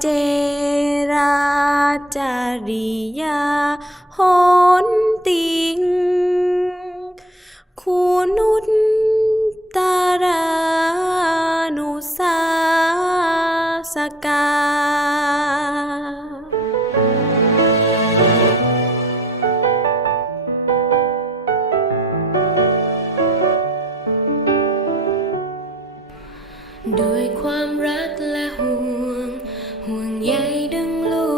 เจราจาริยาโหนติง คุณุตตารานุสาสกาด้วยความรัก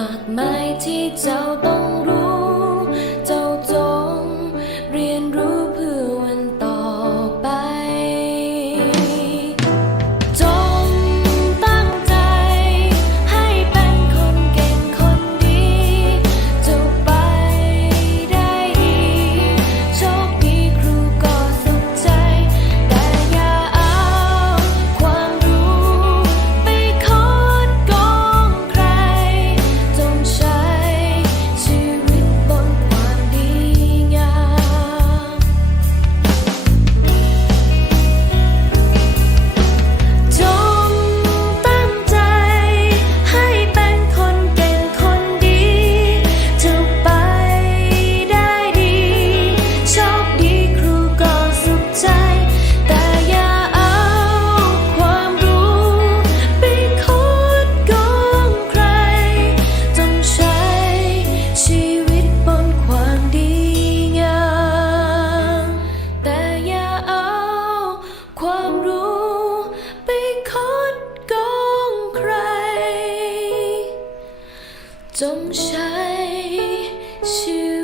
มากมายที่เจ้าต้อง จงใช้ชี